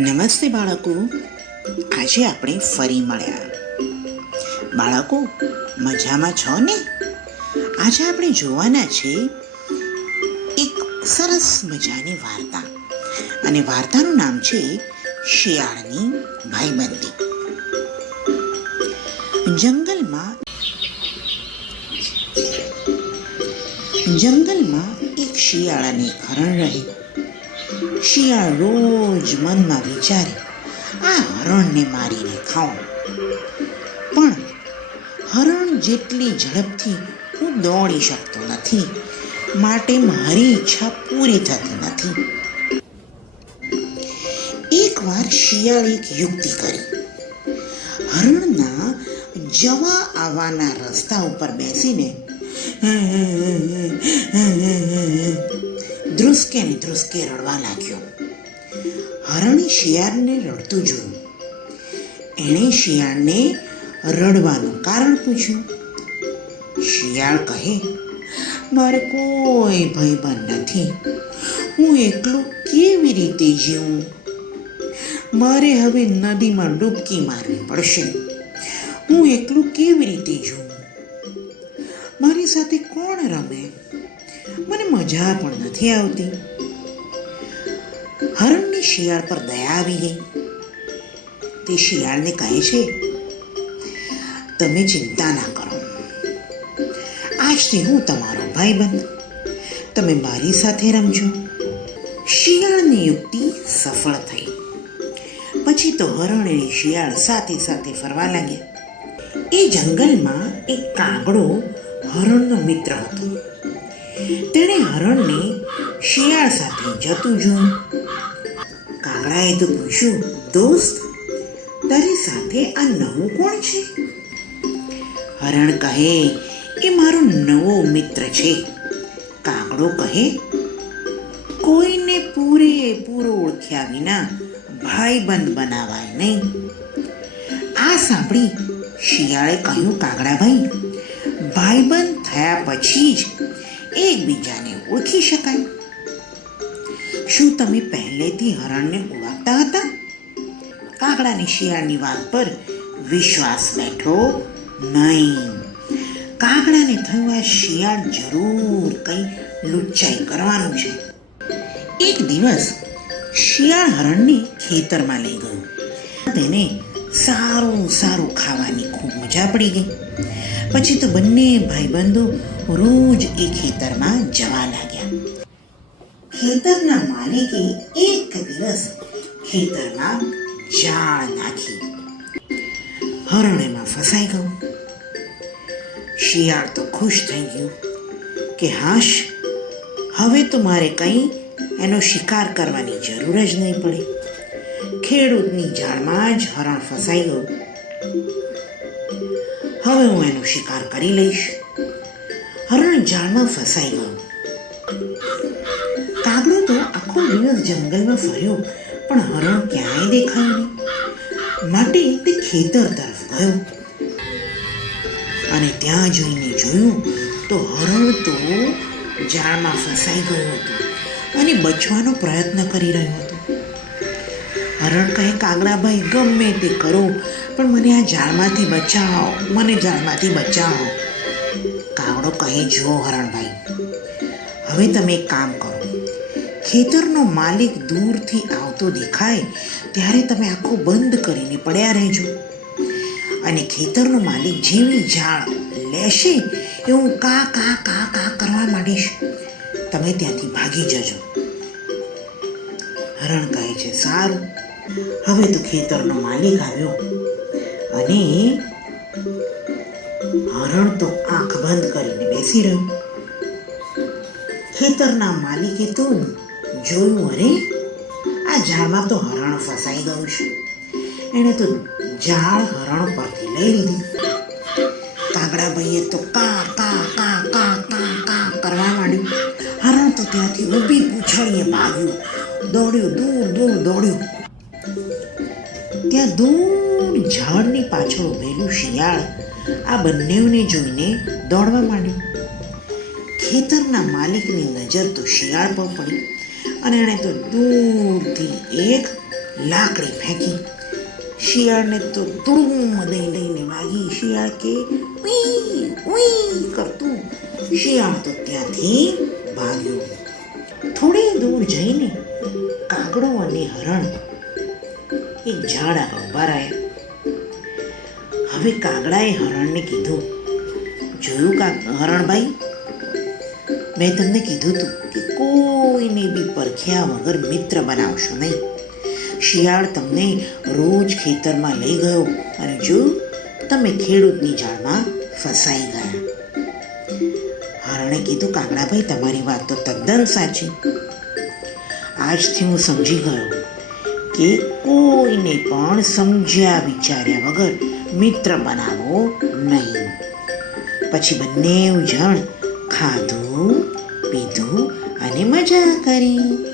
નમસ્તે બાળકો, આજે આપણે ફરી મળ્યા. બાળકો, મજામાં છો ને? આજે આપણે જોવાના છે એક સરસ મજાની વાર્તા, અને વાર્તાનું નામ છે શિયાળની ભાઈબંધી. જંગલમાં એક શિયાળ અને એક હરણ રહે. શિયાળ રોજ મનમાં વિચારે, આ હરણને મારીને ખાઉં, પણ હરણ જેટલી ઝડપથી હું દોડી શકતો નથી, માટે મારી ઈચ્છા પૂરી થતી નથી. એકવાર શિયાળે એક યુક્તિ કરી. હરણના જવા આવવાના રસ્તા ઉપર બેસીને ધ્રુસકે ને ધ્રુસકે રડવા લાગ્યો. હરણે શિયાળને રડતું જોયું. એણે શિયાળને રડવાનું કારણ પૂછ્યું. શિયાળ કહે, મારે કોઈ ભાઈબંધ નથી, હું એકલો કેવી રીતે જીવું? મારે હવે નદીમાં ડૂબકી મારવી પડશે. હું એકલું કેવી રીતે જીવું? મારી સાથે કોણ રમે? મને મજા પણ નથી આવતી. હરણની શિયાળ પર દયા આવી ગઈ. તે શિયાળને કહે છે, તમે ચિંતા ના કરો, આજથી હું તમારો ભાઈબંધ, તમે મારી સાથે રમજો. શિયાળની યુક્તિ સફળ થઈ. પછી તો હરણ અને શિયાળ સાથે સાથે ફરવા લાગ્યા. એ જંગલમાં એક કાગડો હરણનો મિત્ર હતો. તેણે હરણને શિયાળ સાથે જતું જોયું. કાગડાએ તો પૂછ્યું, દોસ્ત, તારી સાથે આ નવું કોણ છે? હરણ કહે, એ મારો નવો મિત્ર છે. કાગડો કહે, કોઈને પૂરેપૂરો ઓળખ્યા વિના ભાઈબંધ બનાવાય નહીં. આ સાંભળી શિયાળે કહ્યું, કાગડાભાઈ, ભાઈબંધ થયા પછી જ એકબીજાને ઓળખી શકાય. શું તમે પહેલેથી હરણને ઓળખતા હતા? કાગડાની શિયાળની વાત પર વિશ્વાસ બેઠો નહીં. કાગડાને થયું, આ શિયાળ જરૂર કંઈ લુચ્ચાઈ કરવાનું છે. એક દિવસ શિયાળ હરણને ખેતરમાં લઈ ગયું. તેને સારું સારું ખાવાની ખૂબ મજા પડી ગઈ. પછી તો બંને ભાઈબંધો રોજ એ ખેતરમાં જવા લાગ્યા. ખેતરના માલિકે એક દિવસ ખેતરમાં જાળ નાખી. હરણ એમાં ફસાઈ ગયું. શિયાળ તો ખુશ થઈ ગયું કે હાશ, હવે તો મારે કંઈ એનો શિકાર કરવાની જરૂર જ નહીં પડે. ખેડૂતની જાળમાં જ હરણ ફસાઈ ગયું. હવે હું એનો શિકાર કરી લઈશ. હરણ જાળમાં ફસાઈ ગયું. કાગડો તો આખો દિવસ જંગલમાં ફર્યો, પણ હરણ ક્યાંય દેખાયું નહીં. માટે તે ખેતર તરફ ગયો અને ત્યાં જઈને જોયું તો હરણ તો જાળમાં ફસાઈ ગયું હતું અને બચવાનો પ્રયત્ન કરી રહ્યો હતો. હરણ કહે, કાગડાભાઈ, ગમે તે કરો, પણ મને આ જાળમાંથી બચાવો, મને જાળમાંથી બચાવો. કાગડો કહે, જુઓ હરણભાઈ, હવે તમે એક કામ કરો. ખેતરનો માલિક દૂરથી આવતો દેખાય ત્યારે તમે આંખો બંધ કરીને પડ્યા રહેજો, અને ખેતરનો માલિક જેવી જાળ લેશે એ હું કા કા કા કા કરવા માંડીશ. તમે ત્યાંથી ભાગી જજો. હરણ કહે છે, સારું. હવે તો ખેતરનો માલિક આવ્યો અને હરણ તો આંખ બંધ કરીને બેસી રહ્યું. ખેતરના માલિકે તો જોયું, અરે આ ઝાડમાં તો હરણ ફસાઈ ગયું છે. એણે તો ઝાડ હરણ પરથી લઈ લીધી. કાગડાભાઈએ તો કા કા કા કા કા કા કરવા માંડ્યું. હરણ તો ત્યાંથી ઊભી પૂંછડીએ ભાગ્યું, દોડ્યું, દૂર દૂર દોડ્યું. ત્યાં દૂર ઝાડની પાછળ ઊભેલું શિયાળ આ બંનેઓને જોઈને દોડવા માંડ્યું. ખેતરના માલિકની નજર તો શિયાળ પર પડી અને એણે તો દૂરથી એક લાકડી ફેંકી. શિયાળને તો ધૂમ લઈને વાગી. શિયાળ કે ઉઈ ઉઈ કરતું શિયાળ તો ત્યાંથી ભાગ્યો. થોડી દૂર જઈને કાગડો અને હરણ એક ઝાડ આગળ ઊભા રહ્યા. હવે કાગડાએ હરણને કીધું, જોયું હરણભાઈ, મેં તમને કીધું હતું કે કોઈને બી પરખ્યા વગર મિત્ર બનાવશો નહીં. શિયાળ તમને રોજ ખેતરમાં લઈ ગયો અને જોયું તમે ખેડૂતની જાળમાં ફસાઈ ગયા. હરણે કીધું, કાગડાભાઈ, તમારી વાત તો તદ્દન સાચી. આજથી હું સમજી ગયો કે કોઈને પણ સમજ્યા વિચાર્યા વગર મિત્ર બનાવો નહીં. પછી બંને જણ ખાધું, પીધું અને મજા કરી.